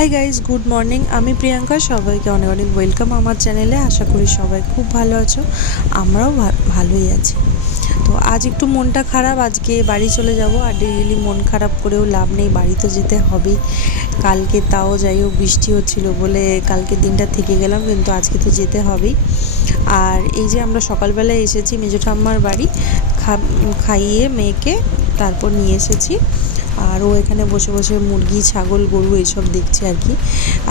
Hi guys, good morning. আমি প্রিয়াঙ্কা, সবাইকে অনেক অনেক ওয়েলকাম আমার চ্যানেলে। আশা করি সবাই খুব ভালো আছো, আমরাও ভালোই আছি। তো আজ একটু মনটা খারাপ, আজকে বাড়ি চলে যাব। আর ডেইলি মন খারাপ করেও লাভ নেই, বাড়ি তো যেতে হবেই। কালকে তাও যাই হোক বৃষ্টি হচ্ছিল বলে কালকের দিনটা থেকে গেলাম, কিন্তু আজকে তো যেতে হবেই। আর এই যে আমরা সকালবেলায় এসেছি মেজো ঠাম্মার বাড়ি, খাইয়ে মেয়েকে তারপর নিয়ে এসেছি। আর ও এখানে বসে বসে মুরগি, ছাগল, গরু এইসব দেখছে আর কি।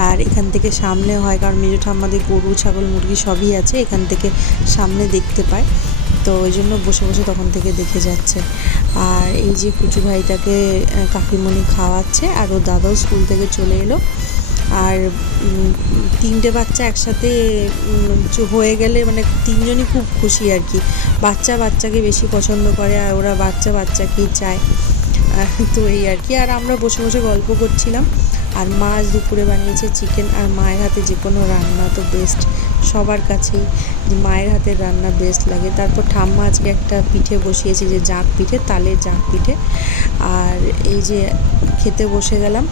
আর এখান থেকে সামনে হয়, কারণ মেজো ঠাম্মাদের গরু, ছাগল, মুরগি সবই আছে, এখান থেকে সামনে দেখতে পায়। তো ওই জন্য বসে বসে তখন থেকে দেখে যাচ্ছে। আর এই যে কুচু ভাইটাকে কাকিমণি খাওয়াচ্ছে, আর ও দাদাও স্কুল থেকে চলে এলো। আর তিনটে বাচ্চা একসাথে হয়ে গেলে মানে তিনজনই খুব খুশি আর কি। বাচ্চাকে বেশি পছন্দ করে, আর ওরা বাচ্চাকেই চায়। তো এই আর কি। আর আমরা বসে বসে গল্প করছিলাম। আর মাছ দুপুরে বানিয়েছে চিকেন, আর মায়ের হাতে যে কোনো রান্না তো বেস্ট, সবার কাছেই মায়ের হাতের রান্না বেস্ট লাগে। তারপর ঠাম্মা আজকে একটা পিঠে বসিয়েছে, যে জাঁক পিঠে, তালের জাঁক পিঠে। আর এই যে খেতে বসে গেলাম।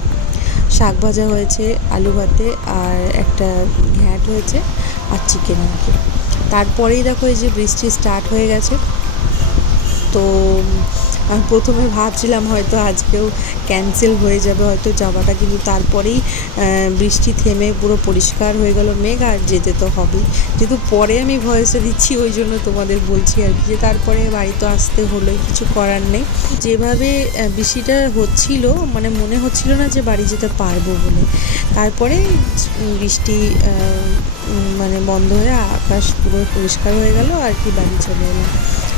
শাক ভাজা হয়েছে, আলু ভাতে, আর একটা ঘ্যাঁট হয়েছে, আর চিকেন আর কি। তারপরেই দেখো এই যে বৃষ্টি স্টার্ট হয়ে গেছে। তো আমি প্রথমে ভাবছিলাম হয়তো আজকেও ক্যান্সেল হয়ে যাবে হয়তো যাওয়াটা, কিন্তু তারপরেই বৃষ্টি থেমে পুরো পরিষ্কার হয়ে গেল মেঘ, আর যেতে তো হবেই। যেহেতু পরে আমি ভয়েসটা দিচ্ছি ওই জন্য তোমাদের বলছি আর কি, যে তারপরে বাড়ি তো আসতে হলোই, কিছু করার নেই। যেভাবে বৃষ্টিটা হচ্ছিল, মানে মনে হচ্ছিল না যে বাড়ি যেতে পারবো বলে। তারপরে বৃষ্টি মানে বন্ধ হয়ে আকাশ পুরো পরিষ্কার হয়ে গেল আর কি, বাড়ি চলে এলাম।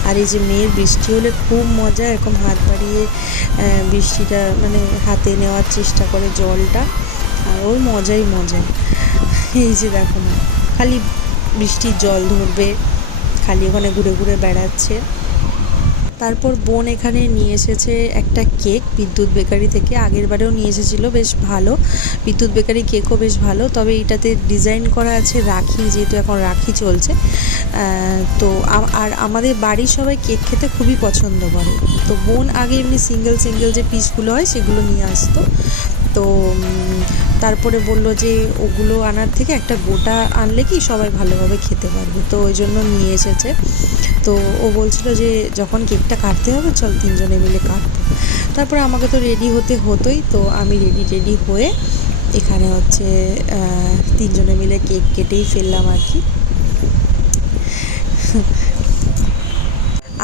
আর এই যে মেয়ের বৃষ্টি হলে খুব মজা, এরকম হাত বাড়িয়ে বৃষ্টিটা মানে হাতে নেওয়ার চেষ্টা করে জলটা, আর ওর মজাই মজা। এই যে দেখো না, খালি বৃষ্টির জল ধরবে, খালি ওখানে ঘুরে ঘুরে বেড়াচ্ছে। তারপর বোন এখানে নিয়ে এসেছে একটা কেক বিদ্যুৎ বেকারি থেকে, আগের বারেও নিয়ে এসেছিলো, বেশ ভালো। বিদ্যুৎ বেকারি কেকও বেশ ভালো, তবে এটাতে ডিজাইন করা আছে রাখি, যেহেতু এখন রাখি চলছে। তো আর আমাদের বাড়ির সবাই কেক খেতে খুবই পছন্দ করে। তো বোন আগে এমনি সিঙ্গেল যে পিসগুলো হয় সেগুলো নিয়ে আসতো। তো তারপরে বললো যে ওগুলো আনার থেকে একটা গোটা আনলে কি সবাই ভালোভাবে খেতে পারবে, তো ওই জন্য নিয়ে এসেছে। তো ও বলছিলো যে যখন কেকটা কাটতে হবে চল তিনজনে মিলে কাটবো। তারপরে আমাকে তো রেডি হতে হতোই, তো আমি রেডি হয়ে এখানে হচ্ছে তিনজনে মিলে কেক কেটেই ফেললাম আর কি।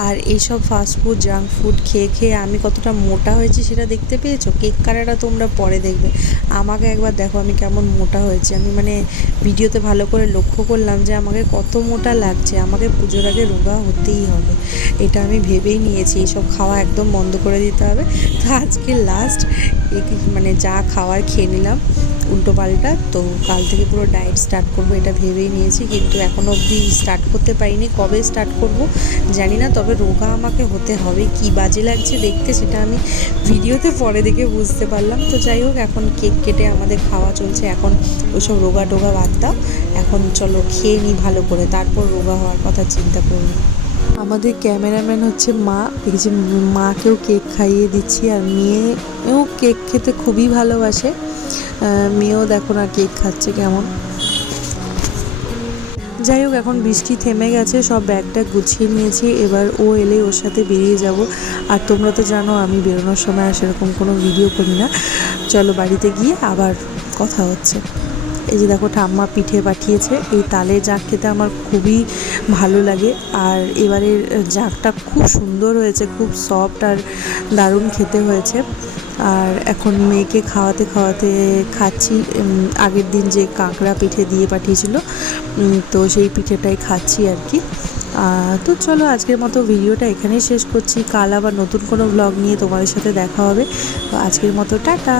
আর এইসব ফাস্টফুড, জাঙ্ক ফুড খেয়ে আমি কতটা মোটা হয়েছি সেটা দেখতে পেয়েছো? কেক কাটাটা তোমরা পরে দেখবে, আমাকে একবার দেখো আমি কেমন মোটা হয়েছি। আমি মানে ভিডিওতে ভালো করে লক্ষ্য করলাম যে আমাকে কত মোটা লাগছে। আমাকে পুজোর আগে রোগা হতেই হবে, এটা আমি ভেবেই নিয়েছি। এইসব খাওয়া একদম বন্ধ করে দিতে হবে। তো আজকে লাস্ট মানে যা খাওয়ার খেয়ে নিলাম উল্টো পাল্টা। তো কাল থেকে পুরো ডায়েট স্টার্ট করবো এটা ভেবেই নিয়েছি, কিন্তু এখনও অবধি স্টার্ট করতে পারিনি। কবে স্টার্ট করব জানি না, তবে রোগা আমাকে হতে হবে। কি বাজে লাগছে দেখতে সেটা আমি ভিডিওতে পরে দেখে বুঝতে পারলাম। তো যাই হোক, এখন কেক কেটে আমাদের খাওয়া চলছে। এখন ওইসব রোগা টোগা বাদ দাও, এখন চলো খেয়ে নিই ভালো করে, তারপর রোগা হওয়ার কথা চিন্তা করব। আমাদের ক্যামেরাম্যান হচ্ছে মা, এই যে মাকেও কেক খাইয়ে দিচ্ছি। আর মেয়েও কেক খেতে খুবই ভালোবাসে, মেয়েও দেখো না কেক খাচ্ছে কেমন। যাই হোক, এখন বৃষ্টি থেমে গেছে, সব ব্যাগটা গুছিয়ে নিয়েছি। এবার ও এলে ওর সাথে বেরিয়ে যাব। আর তোমরা তো জানো আমি বেরোনোর সময় আর সেরকম কোনো ভিডিও করি না। চলো বাড়িতে গিয়ে আবার কথা হচ্ছে। এই যে দেখো ঠাম্মা পিঠে পাঠিয়েছে, এই তালের জাঁক খেতে আমার খুবই ভালো লাগে। আর এবারের জাঁকটা খুব সুন্দর হয়েছে, খুব সফট আর দারুণ খেতে হয়েছে। আর এখন মেয়েকে খাওয়াতে খাচ্ছি আগের দিন যে কাঁকড়া পিঠে দিয়ে পাঠিয়েছিল, তো সেই পিঠেটাই খাচ্ছি আর কি। তো চলো আজকের মতো ভিডিওটা এখানেই শেষ করছি। কাল আবার নতুন কোনো ব্লগ নিয়ে তোমাদের সাথে দেখা হবে। তো আজকের মতো টাটা।